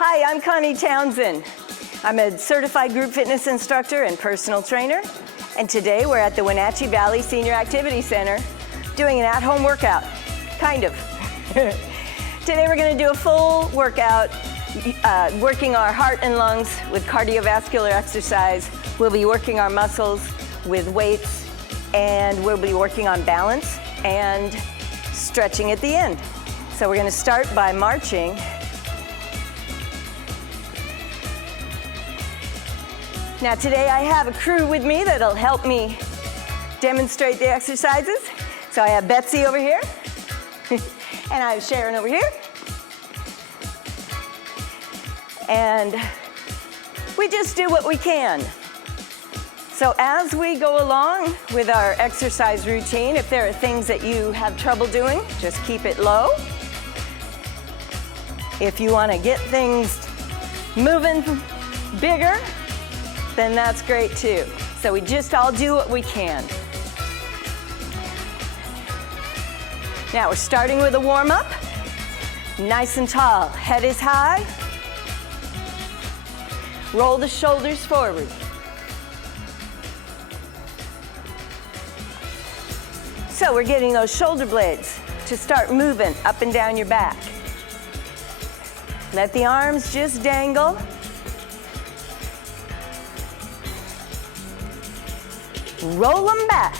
Hi, I'm Connie Townsend. I'm a certified group fitness instructor and personal trainer. And today we're at the Wenatchee Valley Senior Activity Center doing an at-home workout, kind of. Today we're going to do a full workout, working our heart and lungs with cardiovascular exercise. We'll be working our muscles with weights, and we'll be working on balance and stretching at the end. So we're going to start by marching. Now today I have a crew with me that'll help me demonstrate the exercises. So I have Betsy over here, and I have Sharon over here. And we just do what we can. So as we go along with our exercise routine, if there are things that you have trouble doing, just keep it low. If you want to get things moving bigger, then that's great too. So we just all do what we can. Now we're starting with a warm-up. Nice and tall, head is high. Roll the shoulders forward. So we're getting those shoulder blades to start moving up and down your back. Let the arms just dangle. Roll them back.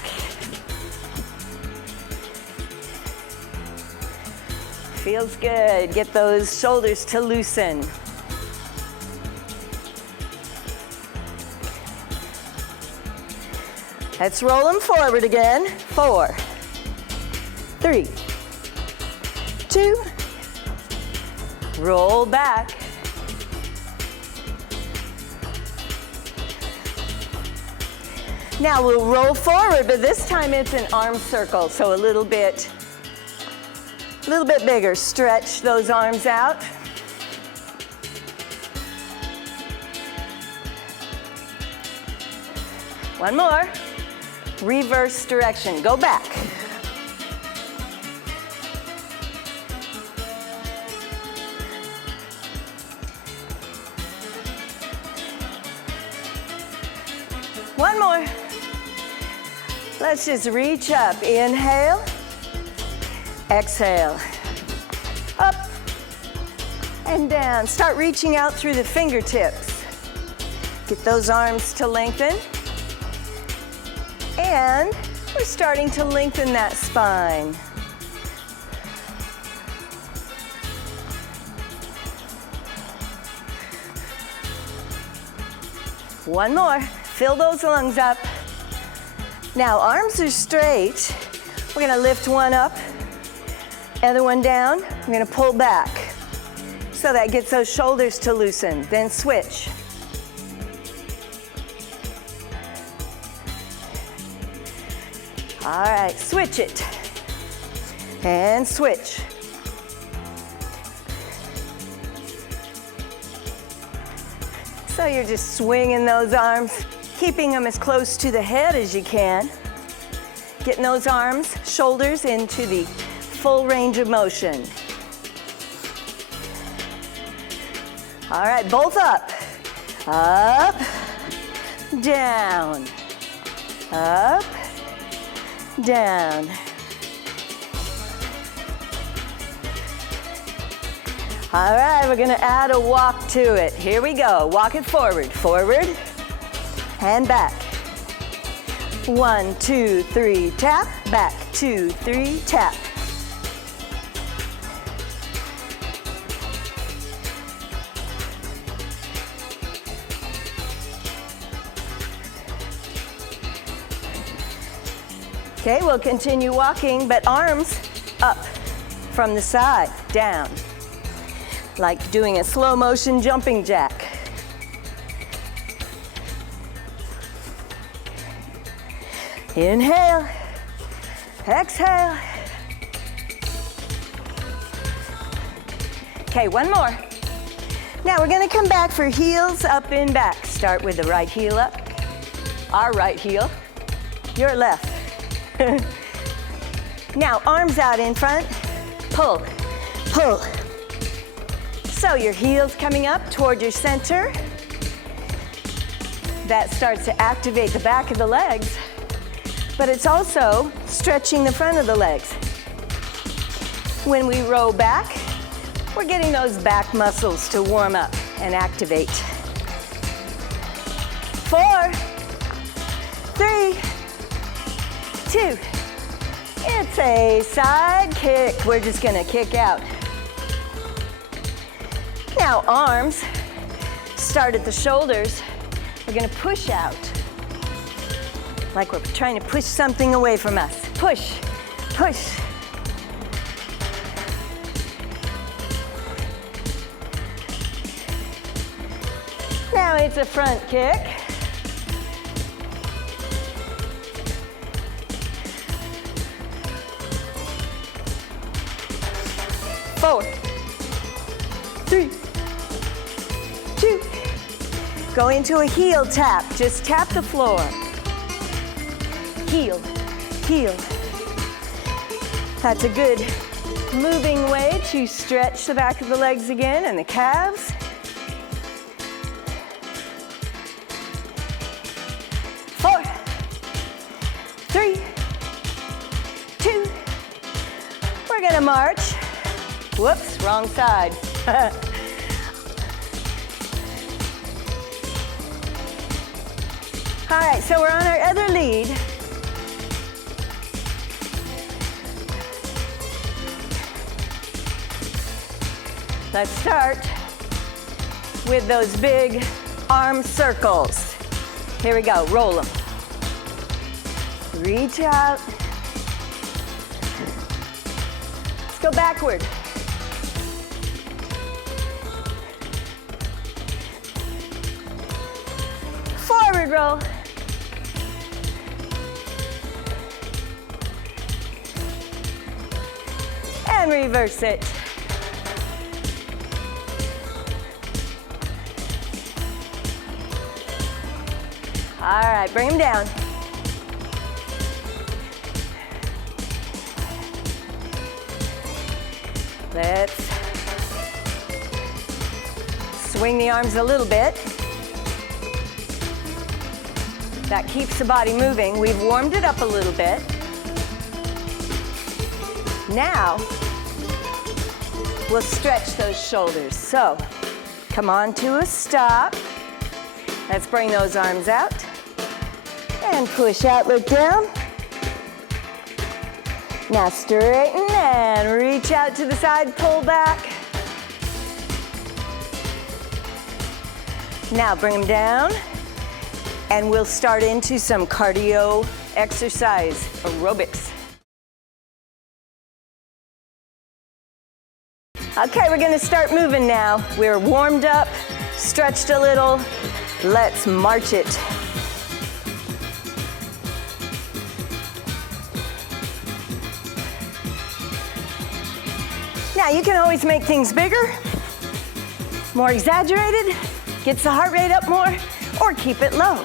Feels good. Get those shoulders to loosen. Let's roll them forward again. 4, 3, 2, roll back. Now we'll roll forward, but this time it's an arm circle, so a little bit bigger. Stretch those arms out. One more. Reverse direction. Go back. One more. Let's just reach up. Inhale. Exhale. Up and down. Start reaching out through the fingertips. Get those arms to lengthen. And we're starting to lengthen that spine. One more. Fill those lungs up. Now, arms are straight. We're going to lift one up, other one down. We're going to pull back. So that gets those shoulders to loosen. Then switch. All right, switch it. And switch. So you're just swinging those arms, keeping them as close to the head as you can. Getting those arms, shoulders into the full range of motion. All right, both up. Up, down. Up, down. All right, we're going to add a walk to it. Here we go. Walk it forward. Forward and back. 1, 2, 3, tap. Back. 2, 3, tap. Okay, we'll continue walking, but arms up from the side, down. Like doing a slow motion jumping jack. Inhale, exhale. Okay, one more. Now we're gonna come back for heels up and back. Start with the right heel up, our right heel, your left. Now arms out in front, pull, pull. So your heel's coming up toward your center. That starts to activate the back of the legs, but it's also stretching the front of the legs. When we row back, we're getting those back muscles to warm up and activate. 4, 3, 2. It's a side kick. We're just gonna kick out. Now arms, start at the shoulders. We're gonna push out, like we're trying to push something away from us. Push, push. Now it's a front kick. Four, 3, 2. Go into a heel tap. Just tap the floor. Heel, heel. That's a good moving way to stretch the back of the legs again and the calves. 4, 3, 2. We're gonna march. Whoops, wrong side. All right, so we're on our other lead. Let's start with those big arm circles. Here we go, roll them. Reach out. Let's go backward. Forward roll. And reverse it. All right, bring them down. Let's swing the arms a little bit. That keeps the body moving. We've warmed it up a little bit. Now, we'll stretch those shoulders. So, come on to a stop. Let's bring those arms out. And push out, look down. Now straighten and reach out to the side, pull back. Now bring them down. And we'll start into some cardio exercise, aerobics. Okay, we're gonna start moving now. We're warmed up, stretched a little. Let's march it. Now you can always make things bigger, more exaggerated, gets the heart rate up more, or keep it low.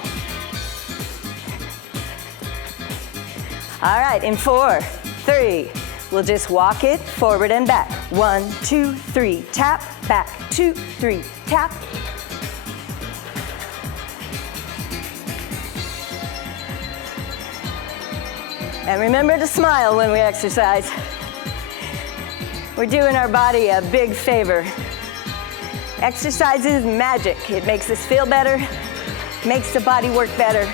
All right, in 4, 3, we'll just walk it forward and back. 1, 2, 3, tap, back, 2, 3, tap. And remember to smile when we exercise. We're doing our body a big favor. Exercise is magic. It makes us feel better, makes the body work better.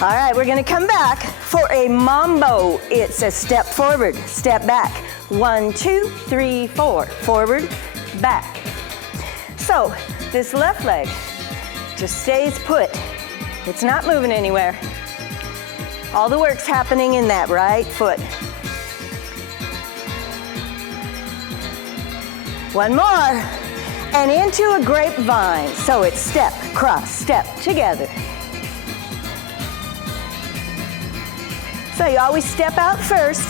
All right, we're gonna come back for a mambo. It's a step forward, step back. 1, 2, 3, 4. Forward, back. So this left leg just stays put. It's not moving anywhere. All the work's happening in that right foot. One more, and into a grapevine. So it's step, cross, step, together. So you always step out first,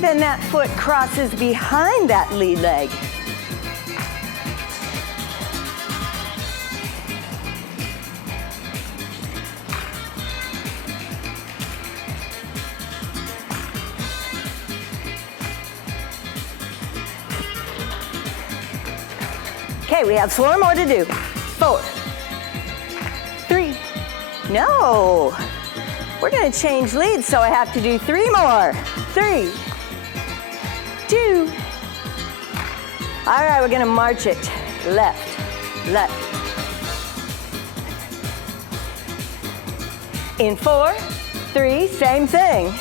then that foot crosses behind that lead leg. Okay, we have 4 more to do. 4, 3, no. We're gonna change leads, so I have to do 3 more. 3, 2. All right, we're gonna march it. Left, left. In 4, 3, same thing.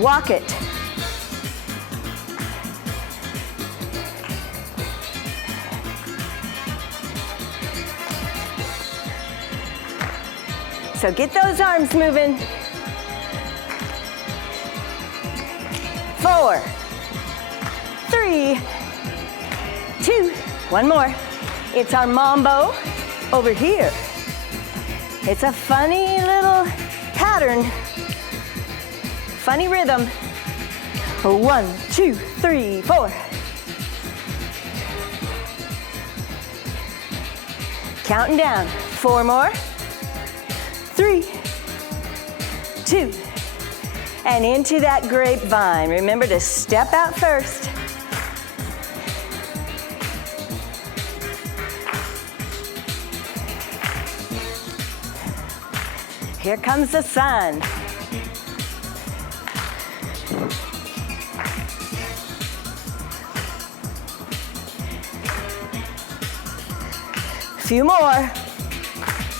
Walk it. So get those arms moving. 4, 3, 2, 1 more. It's our mambo over here. It's a funny little pattern, funny rhythm. 1, 2, 3, 4. Counting down. 4 more. 3, 2, and into that grapevine. Remember to step out first. Here comes the sun. Few more.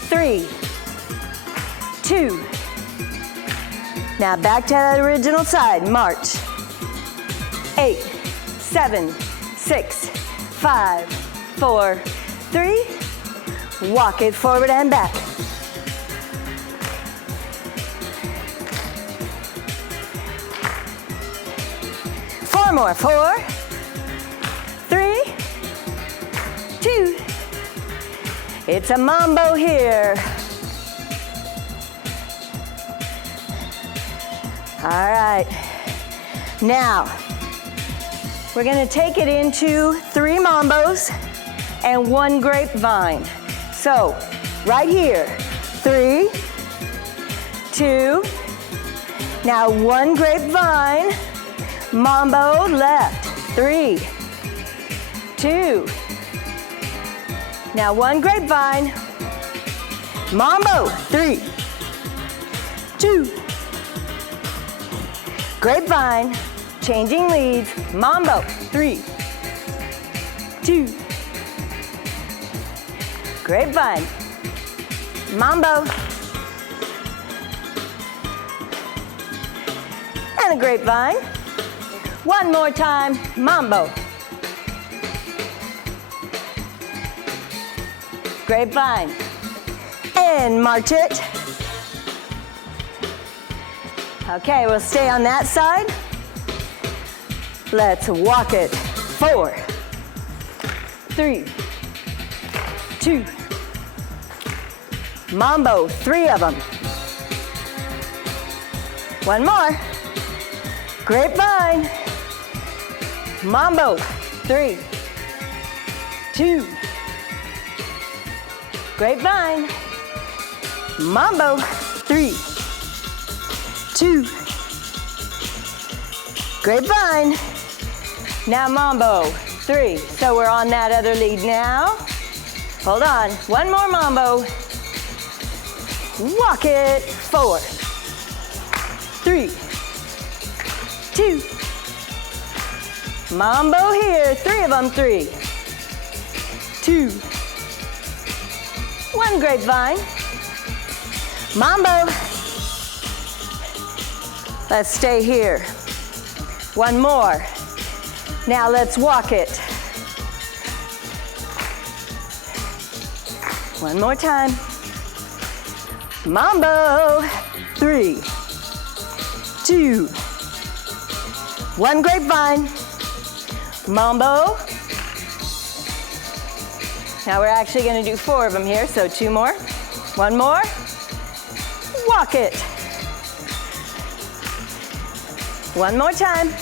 3, 2. Now back to that original side. March. 8, 7, 6, 5, 4, 3. Walk it forward and back. Four more. 4, 3, 2. It's a mambo here. All right, now we're gonna take it into 3 mambos and 1 grapevine. So right here, 3, 2, now 1 grapevine, mambo left, 3, 2, now 1 grapevine, mambo, 3, 2, grapevine, changing leads, mambo, 3, 2, grapevine, mambo, and a grapevine. 1 more time, mambo, grapevine, and march it. Okay, we'll stay on that side. Let's walk it. 4, 3, 2, mambo, 3 of them. 1 more. Grapevine, mambo, 3, 2, grapevine, mambo, 3, 2, grapevine, now mambo, 3. So we're on that other lead now. Hold on, 1 more mambo. Walk it, 4, 3, 2, mambo here, 3 of them, 3, 2, 1 grapevine, mambo. Let's stay here. 1 more. Now let's walk it. 1 more time. Mambo. 3, 2, 1 grapevine. Mambo. Now we're actually going to do 4 of them here, so 2 more. 1 more. Walk it. 1 more time.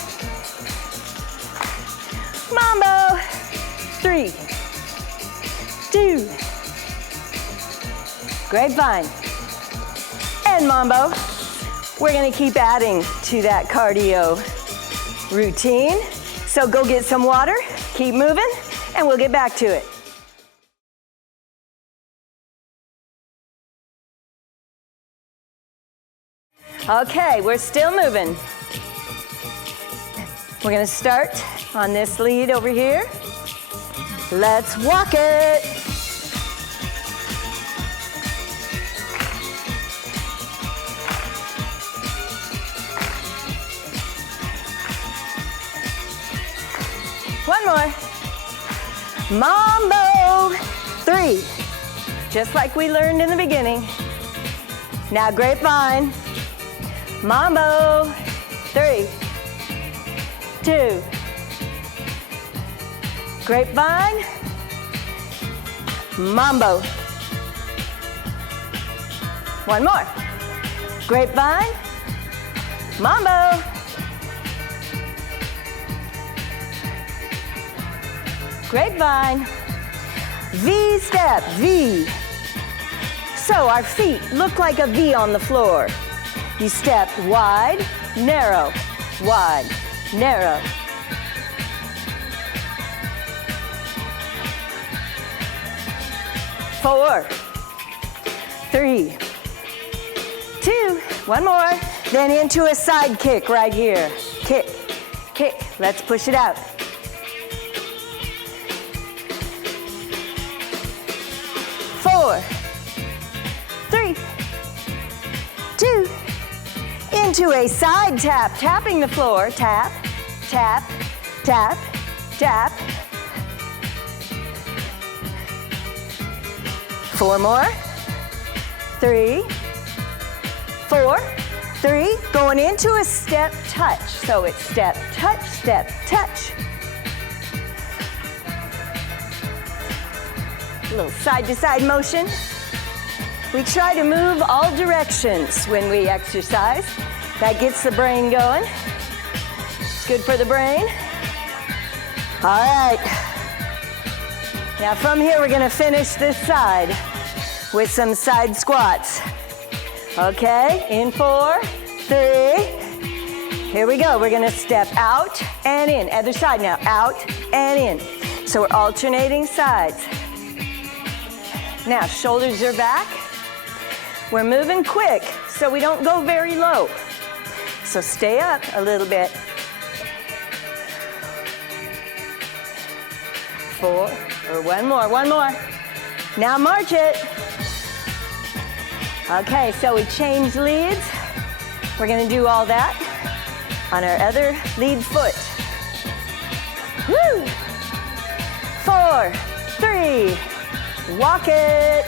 Mambo. 3, 2, grapevine, and mambo. We're gonna keep adding to that cardio routine. So go get some water, keep moving, and we'll get back to it. Okay, we're still moving. We're gonna start on this lead over here. Let's walk it. One more. Mambo. 3. Just like we learned in the beginning. Now grapevine. Mambo. 3, 2. Grapevine. Mambo. One more. Grapevine. Mambo. Grapevine. V step, V. So our feet look like a V on the floor. You step wide, narrow, wide, narrow. Four, 3, 2, one more. Then into a side kick right here. Kick, kick. Let's push it out. 4, 3, 2, into a side tap, tapping the floor. Tap, tap, tap, tap. 4 more. 3, 4, 3. Going into a step touch. So it's step, touch, touch. A little side-to-side motion. We try to move all directions when we exercise. That gets the brain going. It's good for the brain. All right. Now from here, we're gonna finish this side with some side squats. Okay, in 4, 3. Here we go. We're gonna step out and in. Other side now, out and in. So we're alternating sides. Now, shoulders are back. We're moving quick, so we don't go very low. So stay up a little bit. 4, or one more. Now march it. Okay, so we change leads. We're gonna do all that on our other lead foot. Woo! 4, 3, walk it.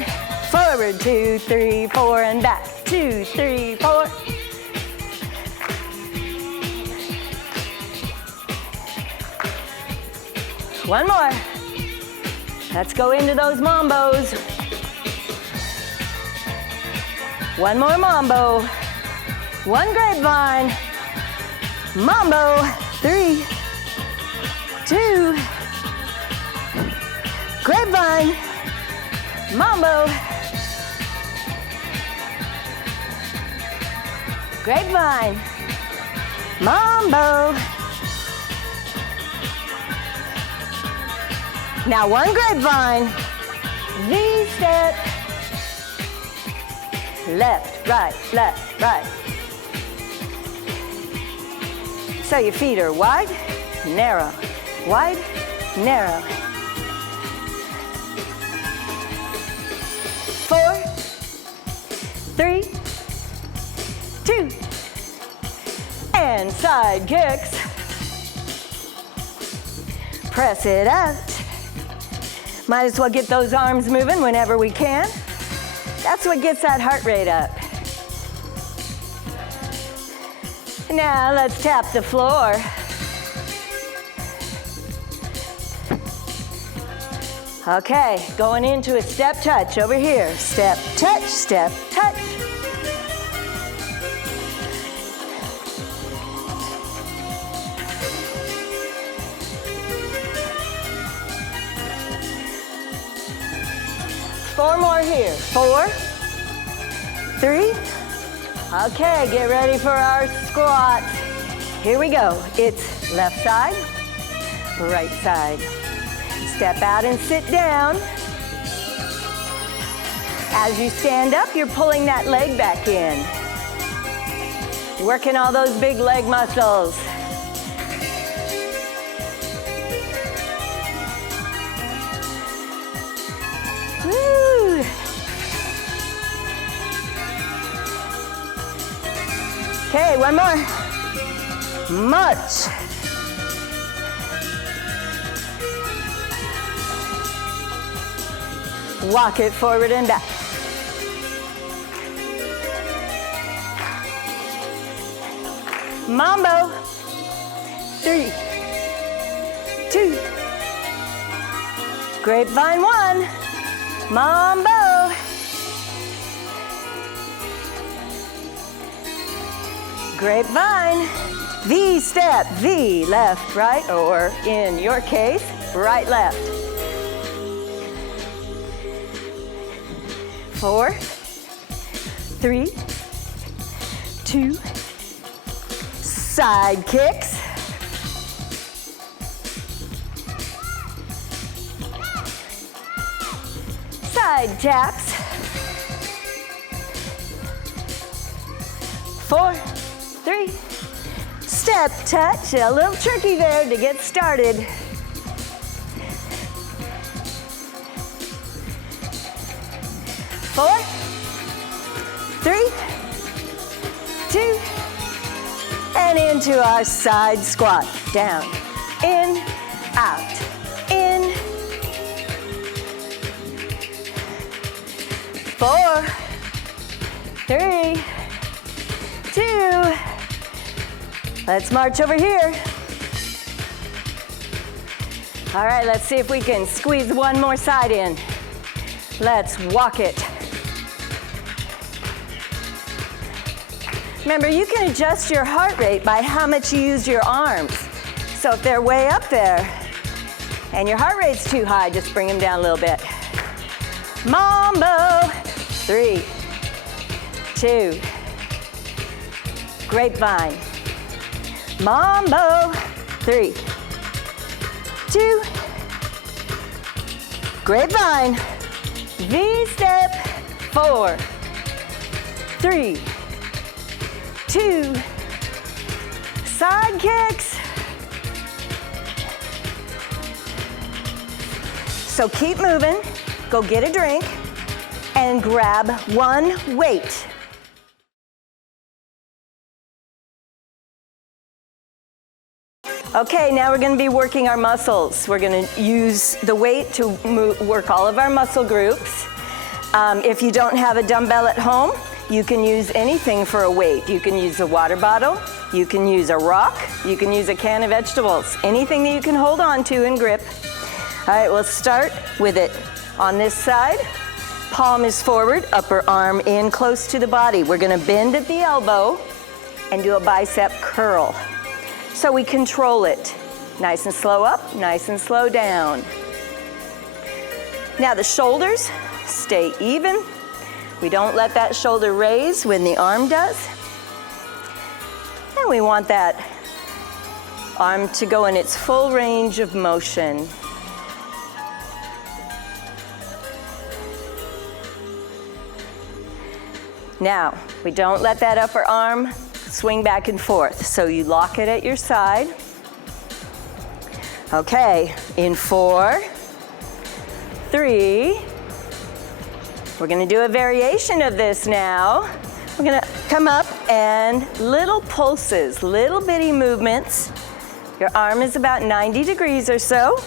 Forward, 2, 3, 4, and back. 2, 3, 4. One more. Let's go into those mambos. One more mambo. One grapevine. Mambo. 3, 2. Grapevine. Mambo. Grapevine. Mambo. Now one grapevine. V-step. Left, right, left, right. So your feet are wide, narrow, wide, narrow. 4, 3, 2, and side kicks. Press it out. Might as well get those arms moving whenever we can. That's what gets that heart rate up. Now let's tap the floor. Okay, going into a step touch over here. Step touch, step touch. Four more here. 4, 3. Okay, get ready for our squat. Here we go. It's left side, right side. Step out and sit down. As you stand up, you're pulling that leg back in. Working all those big leg muscles. Woo! Okay, one more. March. Walk it forward and back. Mambo. 3, 2. Grapevine 1. Mambo. Grapevine. V step, V, left, right, or in your case, right, left. 4, 3, 2, side kicks. Side taps. 4, 3, step touch. A little tricky there to get started. 4, 3, 2, and into our side squat. Down, in, out, in. 4, 3, 2. Let's march over here. All right, let's see if we can squeeze one more side in. Let's walk it. Remember, you can adjust your heart rate by how much you use your arms. So if they're way up there and your heart rate's too high, just bring them down a little bit. Mambo. 3, 2. Grapevine. Mambo. 3, 2. Grapevine. V-step. 4, 3, 2. Side kicks. So keep moving. Go get a drink and grab one weight. Okay, now we're going to be working our muscles. We're going to use the weight to work all of our muscle groups. If you don't have a dumbbell at home, you can use anything for a weight. You can use a water bottle, you can use a rock, you can use a can of vegetables, anything that you can hold on to and grip. All right, we'll start with it on this side. Palm is forward, upper arm in close to the body. We're going to bend at the elbow and do a bicep curl. So we control it. Nice and slow up, nice and slow down. Now the shoulders stay even. We don't let that shoulder raise when the arm does. And we want that arm to go in its full range of motion. Now, we don't let that upper arm swing back and forth. So you lock it at your side. Okay, in 4, 3. We're going to do a variation of this now. We're going to come up and little pulses, little bitty movements. Your arm is about 90 degrees or so.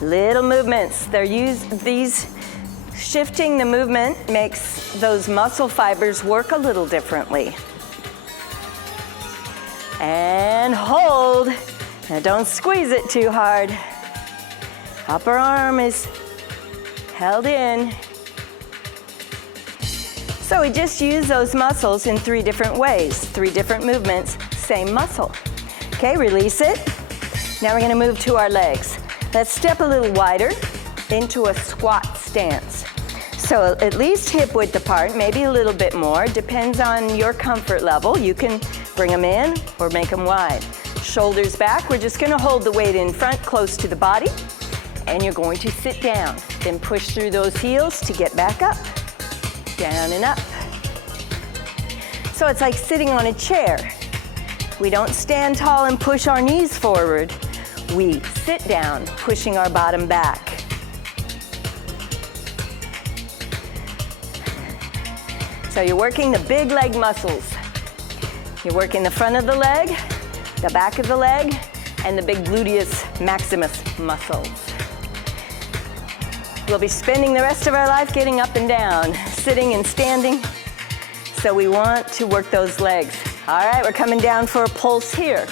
Little movements. Shifting the movement makes those muscle fibers work a little differently. And hold. Now don't squeeze it too hard. Upper arm is held in. So we just use those muscles in 3 different ways, 3 different movements, same muscle. Okay, release it. Now we're going to move to our legs. Let's step a little wider into a squat stance. So at least hip width apart, maybe a little bit more, depends on your comfort level. You can bring them in or make them wide. Shoulders back, we're just going to hold the weight in front close to the body. And you're going to sit down, then push through those heels to get back up. Down and up, So it's like sitting on a chair. We don't stand tall and push our knees forward. We sit down, pushing our bottom back. So you're working the big leg muscles. You're working the front of the leg, the back of the leg, and the big gluteus maximus muscles. We'll be spending the rest of our life getting up and down, sitting and standing. So we want to work those legs. All right, we're coming down for a pulse here.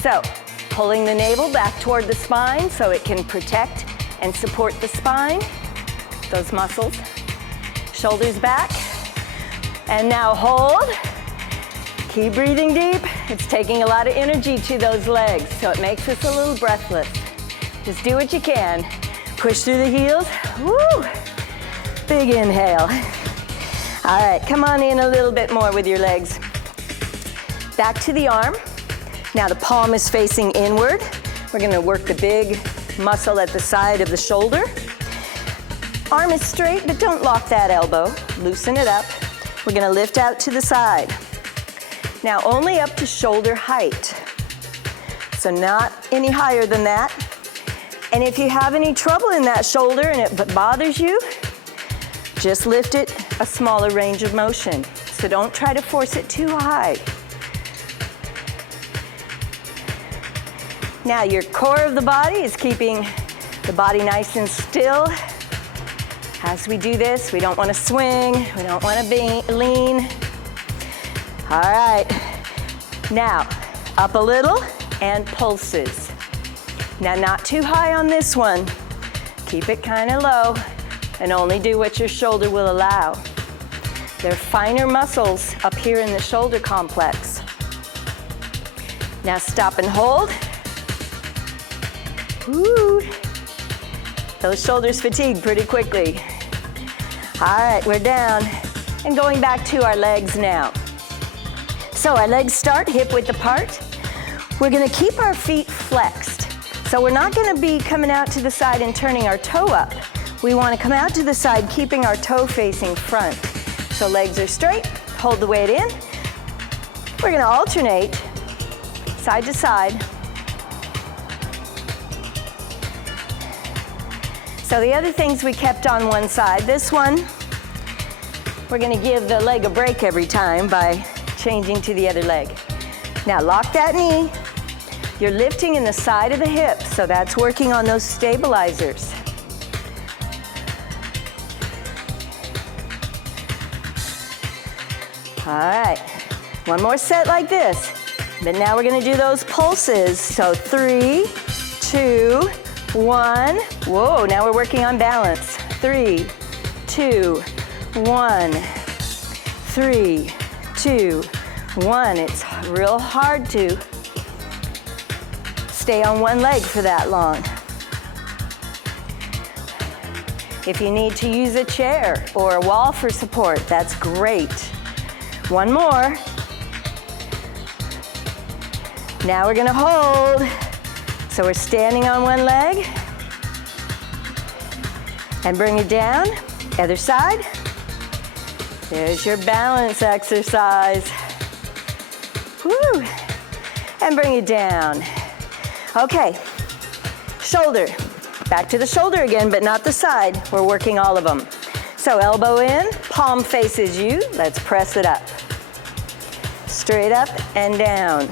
So pulling the navel back toward the spine so it can protect and support the spine, those muscles. Shoulders back. And now hold. Keep breathing deep. It's taking a lot of energy to those legs, so it makes us a little breathless. Just do what you can. Push through the heels. Woo! Big inhale. All right, come on in a little bit more with your legs. Back to the arm. Now the palm is facing inward. We're gonna work the big muscle at the side of the shoulder. Arm is straight, but don't lock that elbow. Loosen it up. We're gonna lift out to the side. Now only up to shoulder height. So not any higher than that. And if you have any trouble in that shoulder and it bothers you, just lift it a smaller range of motion. So don't try to force it too high. Now your core of the body is keeping the body nice and still. As we do this, we don't want to swing, we don't want to lean. All right, now up a little and pulses. Now not too high on this one. Keep it kind of low and only do what your shoulder will allow. There are finer muscles up here in the shoulder complex. Now stop and hold. Woo. Those shoulders fatigue pretty quickly. All right, we're down and going back to our legs now. So our legs start hip width apart. We're gonna keep our feet flexed. So we're not gonna be coming out to the side and turning our toe up. We wanna come out to the side, keeping our toe facing front. So legs are straight, hold the weight in. We're gonna alternate side to side. So the other things we kept on one side, this one, we're gonna give the leg a break every time by changing to the other leg. Now lock that knee. You're lifting in the side of the hip, so that's working on those stabilizers. All right, one more set like this. But now we're gonna do those pulses. So 3, 2, 1. Whoa, now we're working on balance. 3, 2, 1. 3, 2, 1. It's real hard to stay on one leg for that long. If you need to use a chair or a wall for support, that's great. One more. Now we're gonna hold. So we're standing on one leg and bring it down. Other side. There's your balance exercise. Woo. And bring it down. Okay, shoulder. Back to the shoulder again, but not the side. We're working all of them. So elbow in, palm faces you. Let's press it up. Straight up and down.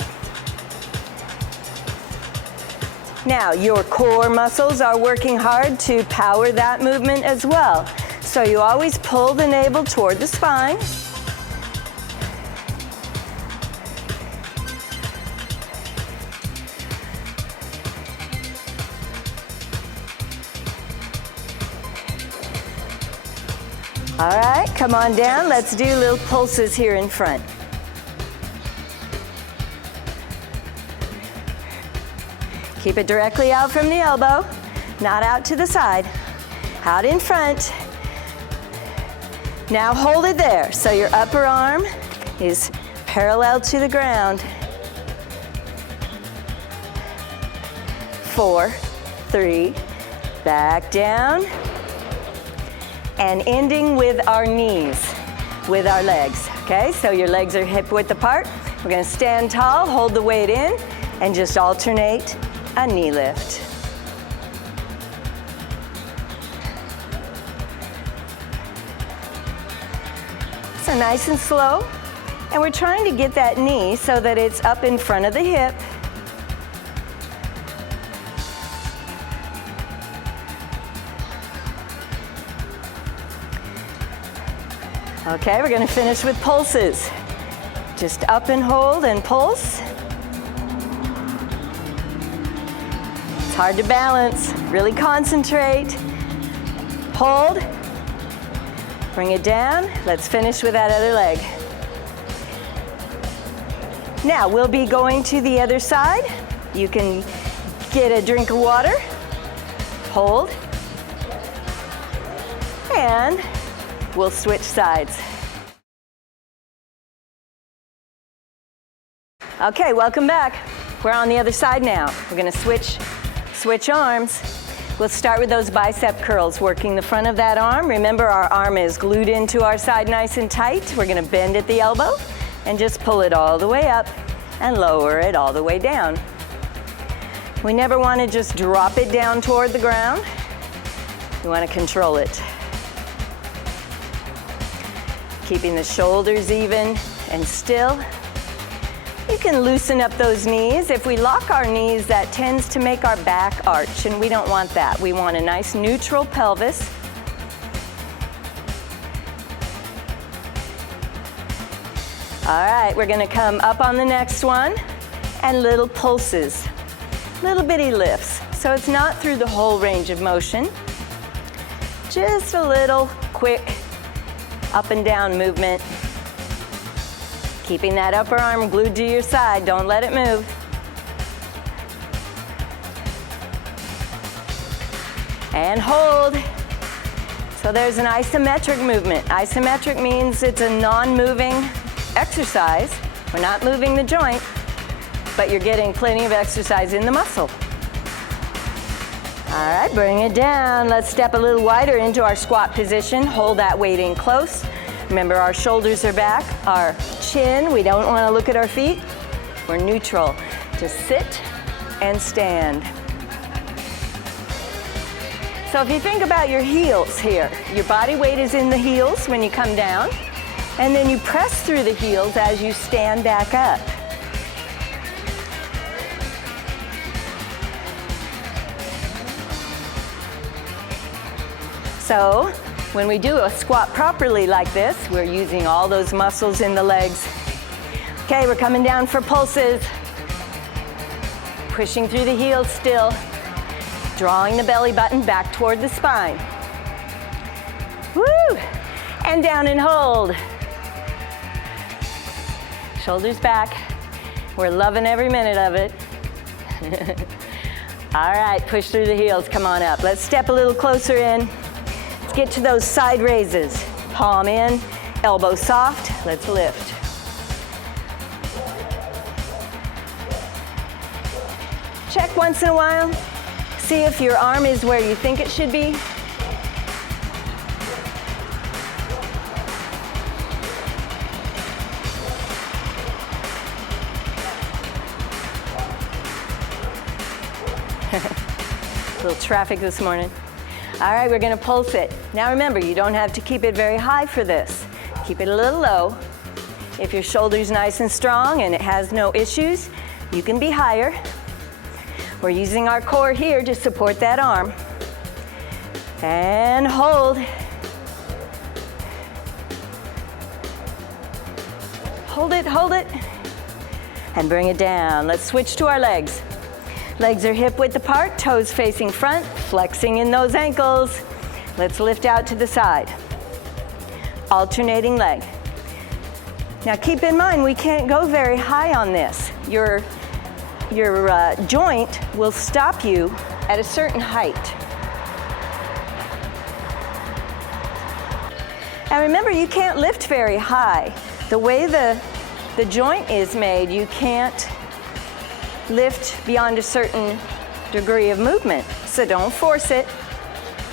Now, your core muscles are working hard to power that movement as well. So you always pull the navel toward the spine. All right, come on down. Let's do little pulses here in front. Keep it directly out from the elbow, not out to the side. Out in front. Now hold it there. So your upper arm is parallel to the ground. 4, 3, back down. And ending with our knees. with our legs, okay? So your legs are hip width apart. We're gonna stand tall, hold the weight in, and just alternate a knee lift. So nice and slow. And we're trying to get that knee so that it's up in front of the hip. Okay, we're going to finish with pulses. Just up and hold and pulse. It's hard to balance. Really concentrate. Hold. Bring it down. Let's finish with that other leg. Now, we'll be going to the other side. You can get a drink of water. Hold. And we'll switch sides. Okay, welcome back. We're on the other side now. We're gonna switch arms. We'll start with those bicep curls, working the front of that arm. Remember, our arm is glued into our side nice and tight. We're gonna bend at the elbow and just pull it all the way up and lower it all the way down. We never wanna just drop it down toward the ground. We wanna control it. Keeping the shoulders even and still. You can loosen up those knees. If we lock our knees, that tends to make our back arch, and we don't want that. We want a nice neutral pelvis. All right, we're gonna come up on the next one, and little pulses, little bitty lifts. So it's not through the whole range of motion, just a little quick up and down movement. Keeping that upper arm glued to your side, don't let it move. And hold. So there's an isometric movement. Isometric means it's a non-moving exercise. We're not moving the joint, but you're getting plenty of exercise in the muscle. All right, bring it down. Let's step a little wider into our squat position. Hold that weight in close. Remember, our shoulders are back, our chin, we don't want to look at our feet. We're neutral. Just sit and stand. So if you think about your heels here, your body weight is in the heels when you come down, and then you press through the heels as you stand back up. So when we do a squat properly like this, we're using all those muscles in the legs. Okay, we're coming down for pulses. Pushing through the heels still. Drawing the belly button back toward the spine. Woo! And down and hold. Shoulders back. We're loving every minute of it. All right, push through the heels, come on up. Let's step a little closer in. Let's get to those side raises. Palm in, elbow soft, let's lift. Check once in a while. See if your arm is where you think it should be. A little traffic this morning. All right, we're gonna pulse it. Now remember, you don't have to keep it very high for this. Keep it a little low. If your shoulder's nice and strong and it has no issues, you can be higher. We're using our core here to support that arm. And hold. Hold it, hold it. And bring it down. Let's switch to our legs. Legs are hip width apart, toes facing front, flexing in those ankles. Let's lift out to the side. Alternating leg. Now keep in mind, we can't go very high on this. Your joint will stop you at a certain height. And remember, you can't lift very high. The way the joint is made, you can't lift beyond a certain degree of movement. So don't force it.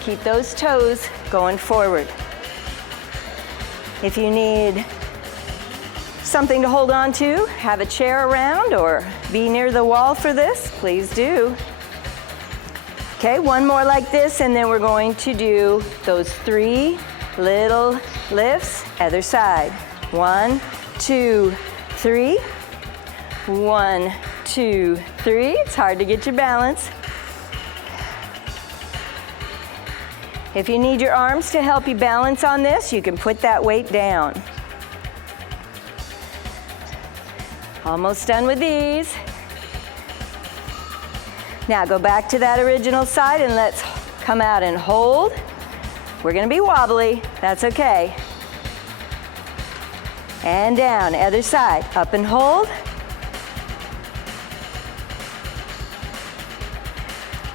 Keep those toes going forward. If you need something to hold on to, have a chair around or be near the wall for this, please do. Okay, one more like this, and then we're going to do those 3 little lifts, other side. 1, 2, 3. 1, 2, 3. It's hard to get your balance. If you need your arms to help you balance on this, you can put that weight down. Almost done with these. Now go back to that original side and let's come out and hold. We're gonna be wobbly, that's okay. And down, other side, up and hold.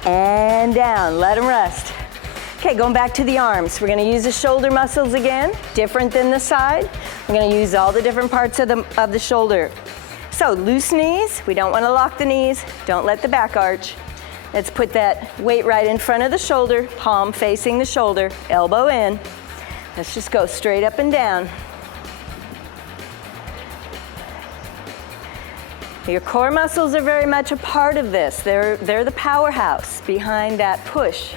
And down, let them rest. Okay, going back to the arms. We're gonna use the shoulder muscles again, different than the side. We're gonna use all the different parts of the shoulder. So loose knees, we don't wanna lock the knees, don't let the back arch. Let's put that weight right in front of the shoulder, palm facing the shoulder, elbow in. Let's just go straight up and down. Your core muscles are very much a part of this. They're the powerhouse behind that push.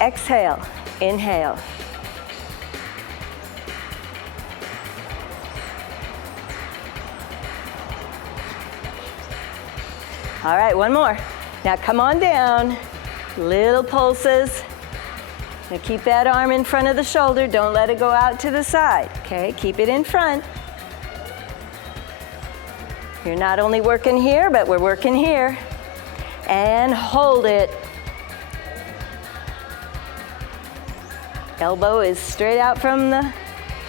Exhale, inhale. All right, one more. Now come on down, little pulses. Now keep that arm in front of the shoulder. Don't let it go out to the side, okay? Keep it in front. You're not only working here, but we're working here. And hold it. Elbow is straight out from the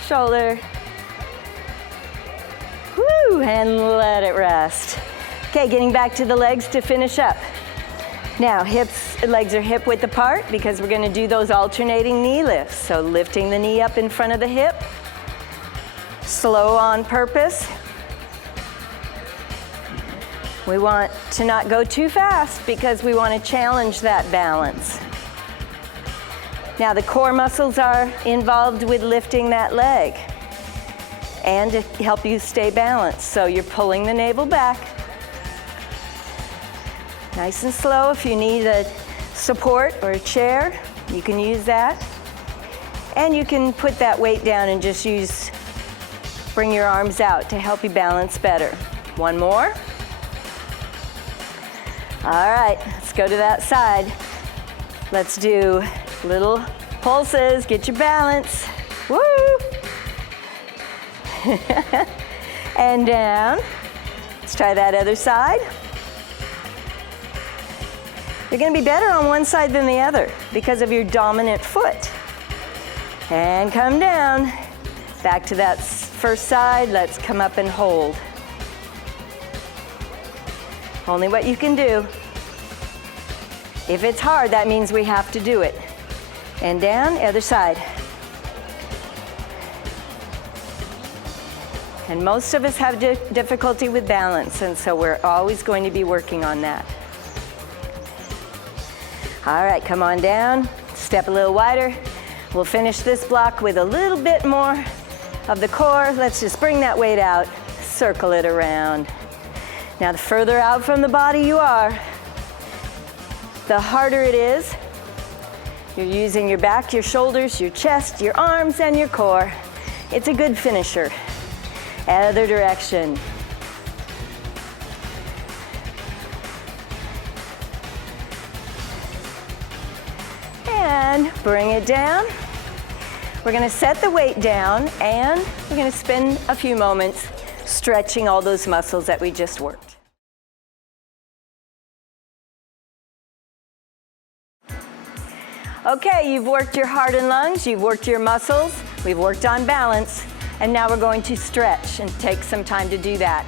shoulder. Woo, and let it rest. Okay, getting back to the legs to finish up. Now, legs are hip width apart because we're gonna do those alternating knee lifts. So lifting the knee up in front of the hip, slow on purpose. We want to not go too fast because we want to challenge that balance. Now the core muscles are involved with lifting that leg and to help you stay balanced. So you're pulling the navel back. Nice and slow. If you need a support or a chair, you can use that. And you can put that weight down and just bring your arms out to help you balance better. One more. All right, let's go to that side. Let's do little pulses, get your balance. Woo! And down. Let's try that other side. You're gonna be better on one side than the other because of your dominant foot. And come down. Back to that first side, let's come up and hold. Only what you can do. If it's hard, that means we have to do it. And down, other side. And most of us have difficulty with balance, and so we're always going to be working on that. All right, come on down, step a little wider. We'll finish this block with a little bit more of the core. Let's just bring that weight out, circle it around. Now, the further out from the body you are, the harder it is. You're using your back, your shoulders, your chest, your arms, and your core. It's a good finisher. Other direction. And bring it down. We're gonna set the weight down and we're gonna spend a few moments stretching all those muscles that we just worked. Okay, you've worked your heart and lungs, you've worked your muscles, we've worked on balance, and now we're going to stretch and take some time to do that.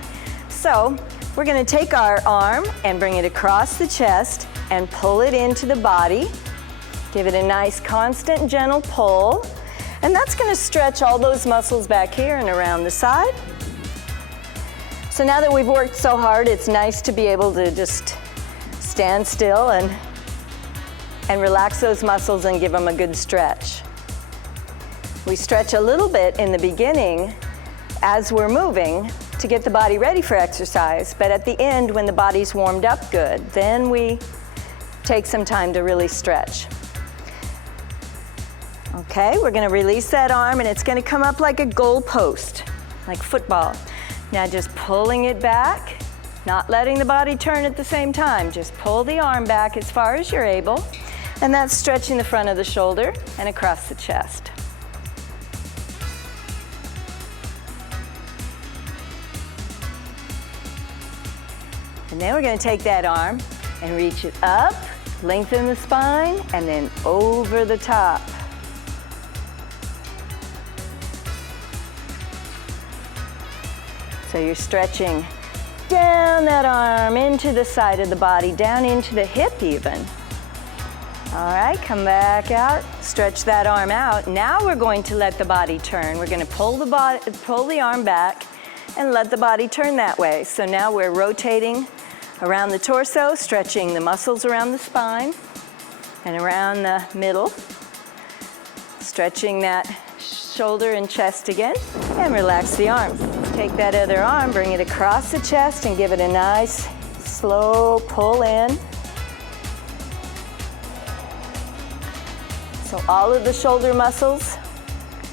So, we're gonna take our arm and bring it across the chest and pull it into the body. Give it a nice, constant, gentle pull. And that's gonna stretch all those muscles back here and around the side. So now that we've worked so hard, it's nice to be able to just stand still and relax those muscles and give them a good stretch. We stretch a little bit in the beginning as we're moving to get the body ready for exercise, but at the end, when the body's warmed up good, then we take some time to really stretch. Okay, we're gonna release that arm and it's gonna come up like a goal post, like football. Now just pulling it back, not letting the body turn at the same time. Just pull the arm back as far as you're able, and that's stretching the front of the shoulder and across the chest. And then we're going to take that arm and reach it up, lengthen the spine, and then over the top. So you're stretching down that arm into the side of the body, down into the hip even. All right, come back out, stretch that arm out. Now we're going to let the body turn. We're going to pull the arm back and let the body turn that way. So now we're rotating around the torso, stretching the muscles around the spine and around the middle, stretching that shoulder and chest again, and relax the arms. Take that other arm, bring it across the chest and give it a nice slow pull in. So all of the shoulder muscles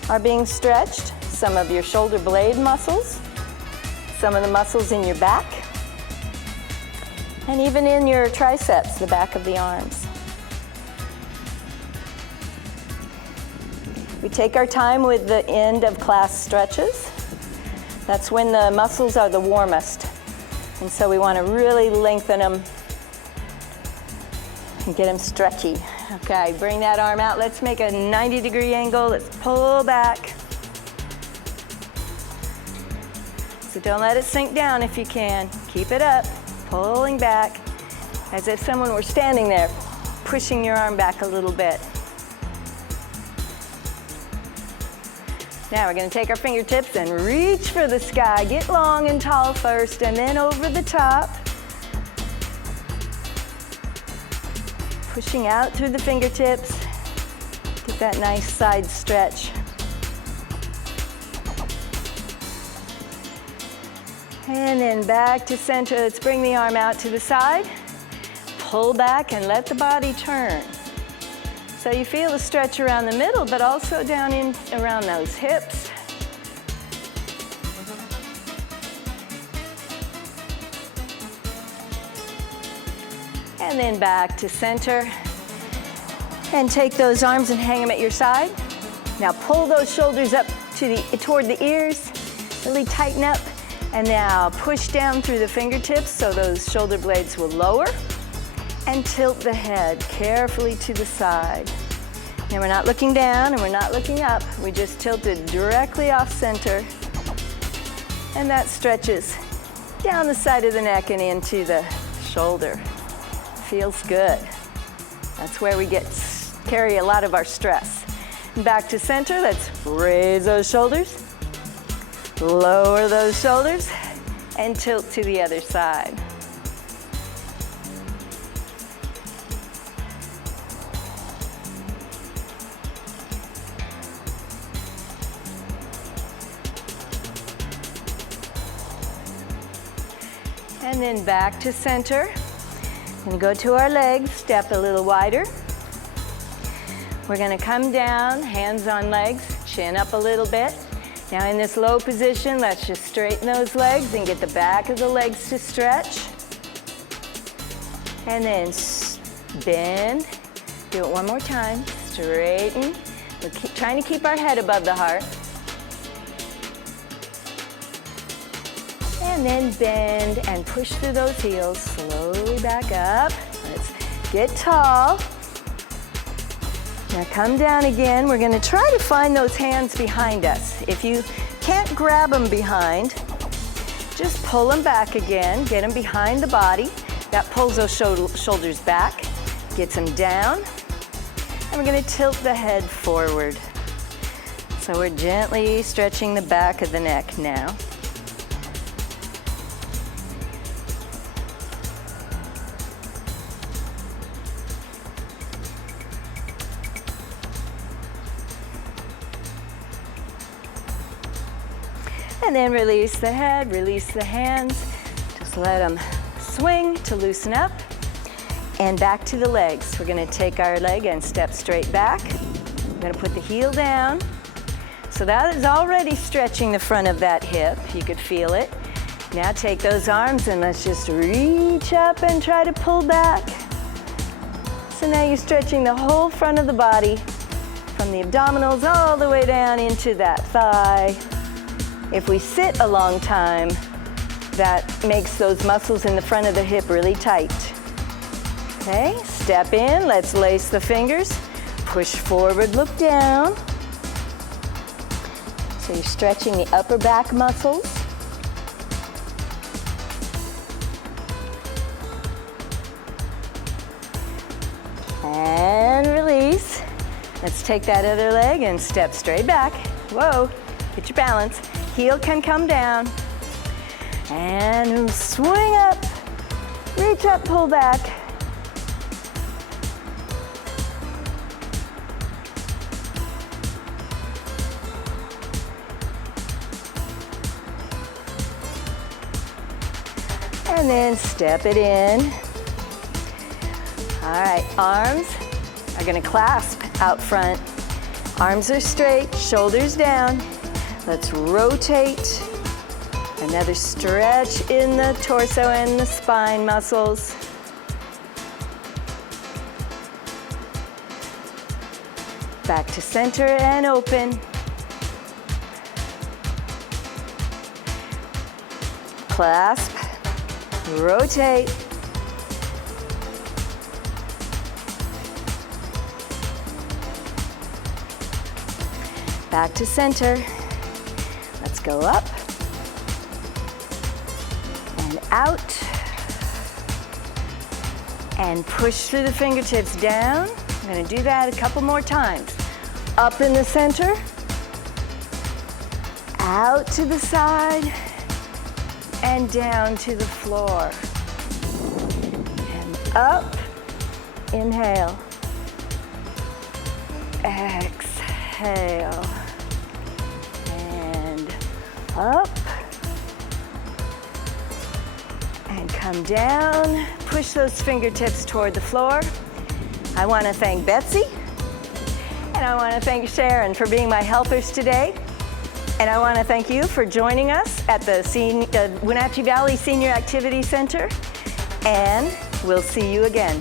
are being stretched, some of your shoulder blade muscles, some of the muscles in your back, and even in your triceps, the back of the arms. We take our time with the end of class stretches. That's when the muscles are the warmest. And so we want to really lengthen them and get them stretchy. Okay, bring that arm out. Let's make a 90-degree angle. Let's pull back. So don't let it sink down if you can. Keep it up, pulling back, as if someone were standing there, pushing your arm back a little bit. Now we're going to take our fingertips and reach for the sky. Get long and tall first, and then over the top. Pushing out through the fingertips. Get that nice side stretch. And then back to center. Let's bring the arm out to the side. Pull back and let the body turn. So you feel the stretch around the middle, but also down in around those hips. And then back to center. And take those arms and hang them at your side. Now pull those shoulders up toward the ears. Really tighten up. And now push down through the fingertips so those shoulder blades will lower. And tilt the head carefully to the side. And we're not looking down and we're not looking up. We just tilted directly off center. And that stretches down the side of the neck and into the shoulder. Feels good. That's where we carry a lot of our stress. Back to center, let's raise those shoulders, lower those shoulders, and tilt to the other side. And then back to center. And go to our legs, step a little wider. We're going to come down, hands on legs, chin up a little bit. Now in this low position, let's just straighten those legs and get the back of the legs to stretch. And then bend. Do it one more time. Straighten. We're trying to keep our head above the heart. And then bend and push through those heels. Slowly back up. Let's get tall. Now come down again. We're going to try to find those hands behind us. If you can't grab them behind, just pull them back again. Get them behind the body. That pulls those shoulders back. Gets them down. And we're going to tilt the head forward. So we're gently stretching the back of the neck now. And then release the head, release the hands. Just let them swing to loosen up. And back to the legs. We're gonna take our leg and step straight back. We're gonna put the heel down. So that is already stretching the front of that hip. You could feel it. Now take those arms and let's just reach up and try to pull back. So now you're stretching the whole front of the body from the abdominals all the way down into that thigh. If we sit a long time, that makes those muscles in the front of the hip really tight. Okay, step in, let's lace the fingers. Push forward, look down. So you're stretching the upper back muscles. And release. Let's take that other leg and step straight back. Whoa, get your balance. Heel can come down. And swing up, reach up, pull back. And then step it in. All right, arms are gonna clasp out front. Arms are straight, shoulders down. Let's rotate. Another stretch in the torso and the spine muscles. Back to center and open. Clasp, rotate. Back to center. Let's go up and out. And push through the fingertips down. I'm going to do that a couple more times. Up in the center. Out to the side. And down to the floor. And up. Inhale. Exhale. And up. And come down. Push those fingertips toward the floor. I want to thank Betsy. And I want to thank Sharon for being my helpers today. And I want to thank you for joining us at the Wenatchee Valley Senior Activity Center. And we'll see you again.